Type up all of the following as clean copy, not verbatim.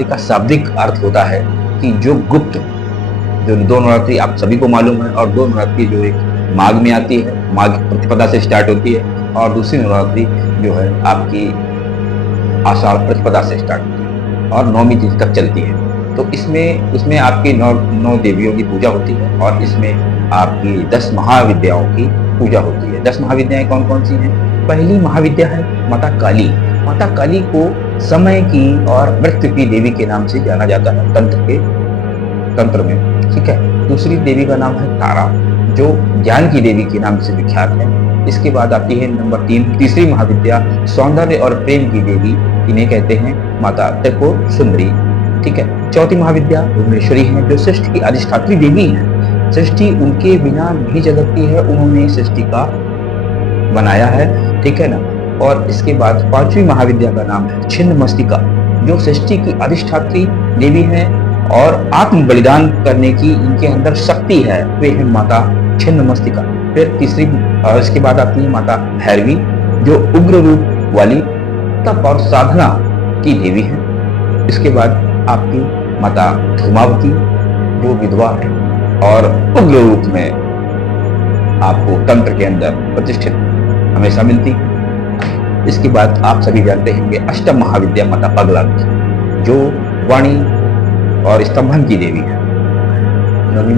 नवरात्रि का शाब्दिक अर्थ होता है कि जो गुप्त, जो दो नवरात्रि आप सभी को मालूम है, और दो नवरात्रि जो एक माघ में आती है, माघ प्रतिपदा से स्टार्ट होती है, और दूसरी नवरात्रि जो है आपकी आषाढ़ प्रतिपदा से स्टार्ट होती है और 9वीं तिथि तक चलती है। तो इसमें आपकी नौ देवियों की पूजा होती है, और इसमें आपकी 10 महाविद्याओं की पूजा होती है। 10 महाविद्याएं कौन कौन सी हैं? पहली महाविद्या है माता काली। माता काली को समय की और मृत्यु की देवी के नाम से जाना जाता है तंत्र में, ठीक है। दूसरी देवी का नाम है तारा, जो ज्ञान की देवी के नाम से विख्यात है। इसके बाद आती है नंबर 3, तीसरी महाविद्या सौंदर्य और प्रेम की देवी, इन्हें कहते हैं माता त्रिपुर सुंदरी, ठीक है। चौथी महाविद्या भुवनेश्वरी है, जो सृष्टि की अधिष्ठात्री देवी है। सृष्टि उनके बिना नहीं चलती है, उन्होंने सृष्टि का बनाया है, ठीक है ना। और इसके बाद पांचवी महाविद्या का नाम है छिन्नमस्तिका, जो सृष्टि की अधिष्ठात्री देवी है और आत्म बलिदान करने की इनके अंदर शक्ति है, वे है माता छिन्नमस्तिका। फिर तीसरी और इसके बाद आती है माता भैरवी, जो उग्र रूप वाली तप और साधना की देवी है। इसके बाद आपकी माता धूमावती, जो विधवा है और उग्र रूप में आपको तंत्र के अंदर प्रतिष्ठित हमेशा मिलती है। इसके बाद आप सभी जानते होंगे अष्टम महाविद्या माता पगला, जो वाणी और स्तंभन की देवी है। नवी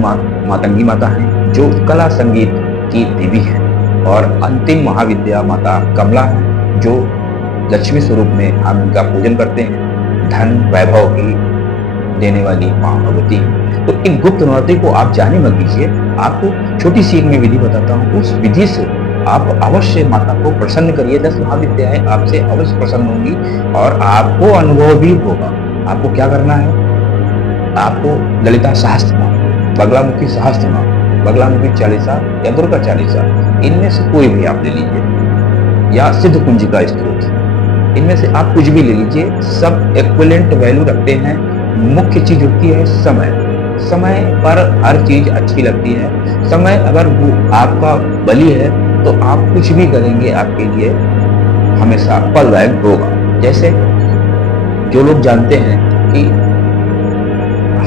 मातंगी माता है, जो कला संगीत की देवी है। और अंतिम महाविद्या माता कमला है, जो लक्ष्मी स्वरूप में हम इनका पूजन करते हैं, धन वैभव की देने वाली माँ भगवती है। तो इन गुप्त नवरात्रि को आप जाने मत दीजिए, आपको छोटी सी मैं विधि बताता हूँ, उस विधि से आप अवश्य माता को प्रसन्न करिए। 10 महाविद्याएं आपसे अवश्य प्रसन्न होंगी और आपको अनुभव भी होगा। आपको क्या करना है? आपको ललिता सहस्त्रनाम, बगलामुखी सहस्त्रनाम, बगलामुखी चालीसा या दुर्गा चालीसा, इनमें से कोई भी आप ले लीजिए, या सिद्ध कुंजिका स्त्रोत, इनमें से आप कुछ भी ले लीजिए, सब इक्विवेलेंट वैल्यू रखते हैं। मुख्य चीज होती है समय। समय पर हर चीज अच्छी लगती है। समय अगर वो आपका बली है तो आप कुछ भी करेंगे आपके लिए हमेशा फलदायक होगा। जैसे जो लोग जानते हैं कि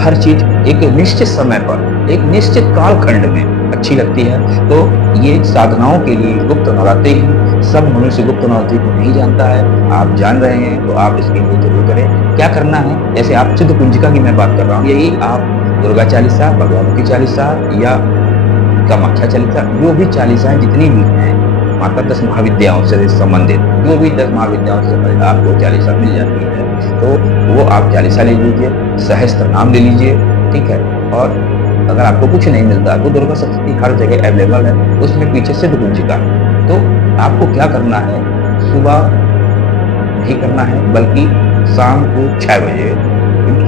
हर चीज एक निश्चित समय पर, एक निश्चित कालखंड में अच्छी लगती है, तो ये साधनाओं के लिए गुप्त नवरात्रि ही। सब मनुष्य गुप्त नवरात्रि को नहीं जानता है, आप जान रहे हैं तो आप इसके लिए जरूर करें। क्या करना है? जैसे आप सिद्ध कुंजिका की मैं बात कर रहा हूँ, यही आप दुर्गा चालीसा, बगलामुखी चालीसा या कामाख्या चालीसा, जो भी चालीसाएं जितनी भी हैं माता 10 महाविद्याओं से संबंधित, जो भी 10 महाविद्याओं से संबंधित आपको चालीसा मिल जाती है, तो वो आप चालीसा ले लीजिए, सहस्त्र नाम ले लीजिए, ठीक है। और अगर आपको कुछ नहीं मिलता तो दुर्गा सप्तशती हर जगह अवेलेबल है, उसमें पीछे सिद्ध कुंजिका है। तो आपको क्या करना है? सुबह नहीं करना है, बल्कि शाम को 6 बजे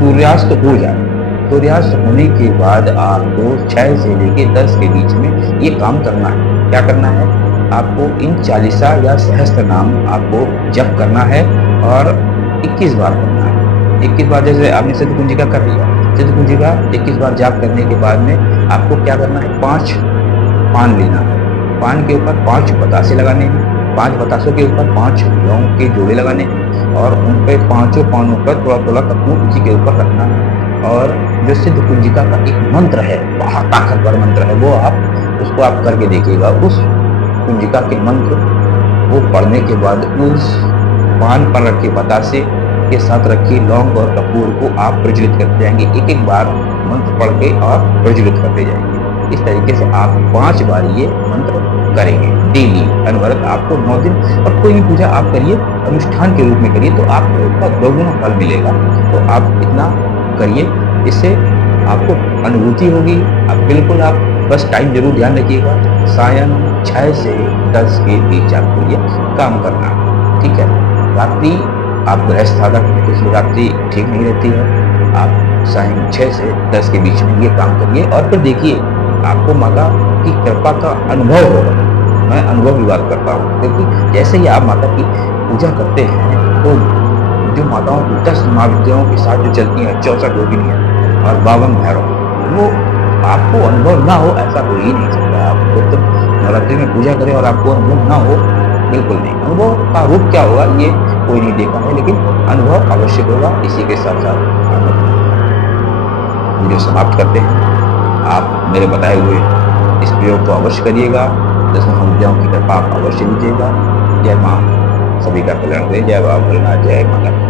सूर्यास्त हो जाए, सूर्यास्त होने के बाद आपको 6 से लेकर 10 के बीच में ये काम करना है। क्या करना है? आपको इन चालीसा या सहस्त्र नाम आपको जप करना है और 21 बार करना है। 21 बार, जैसे आपने सिद्ध कुंजिका कर लिया, सिद्ध कुंजिका 21 बार जाप करने के बाद में आपको क्या करना है? 5 पान लेना है, पान के ऊपर 5 बतासे लगाने हैं, 5 बतासों के ऊपर 5 लौंग के जोड़े लगाने हैं और उन पे 5 पानों पर थोड़ा थोड़ा कपूर उसी के ऊपर रखना है। और जो सिद्ध कुंजिका का एक मंत्र है, बहुत ताकतवर मंत्र है, वो आप उसको आप करके देखिएगा। उस कुंजिका के मंत्र वो पढ़ने के बाद उस पान पर रखे बतासे के साथ रखी लौंग और कपूर को आप प्रज्वलित करते जाएंगे, एक एक बार मंत्र पढ़ के और प्रज्वलित करते जाएंगे। इस तरीके से आप 5 बार ये मंत्र करेंगे डेली अनवरत। आपको 9 दिन, और कोई भी पूजा आप करिए अनुष्ठान के रूप में करिए तो आपको उसका दोगुना फल मिलेगा। तो आप इतना करिए, इससे आपको अनुभूति होगी। अब बिल्कुल आप बस टाइम जरूर ध्यान रखिएगा, सायं 6 से 10 के बीच आपको ये काम करना, ठीक है। रात्रि आप गृहस्थ साधक हैं, इसलिए रात्रि ठीक नहीं रहती है। आप सायं 6 से 10 के बीच में ये काम करिए और फिर देखिए आपको माता की कृपा का अनुभव होगा। मैं अनुभव की बात करता हूँ, क्योंकि जैसे ही आप माता की पूजा करते हैं तो जो माताओं की 10 महाविद्याओं के साथ जो चलती हैं, 64 योगिनियाँ और 52 भैरव, वो आपको अनुभव ना हो ऐसा हो ही नहीं सकता। आप तो नवरात्रि में पूजा करें और आपको अनुभव ना हो, बिल्कुल नहीं। अनुभव का रूप क्या होगा? ये कोई नहीं देखा है, लेकिन अनुभव अवश्य होगा। इसी के साथ साथ हम वीडियो समाप्त करते हैं। आप मेरे बताए हुए इस प्रयोग को अवश्य करिएगा, जिसमें हम विद्याओं की कृपा आप अवश्य लीजिएगा। जय माँ, सभी का कल्याण करें। जय बाबा भोलेनाथ, जय माता।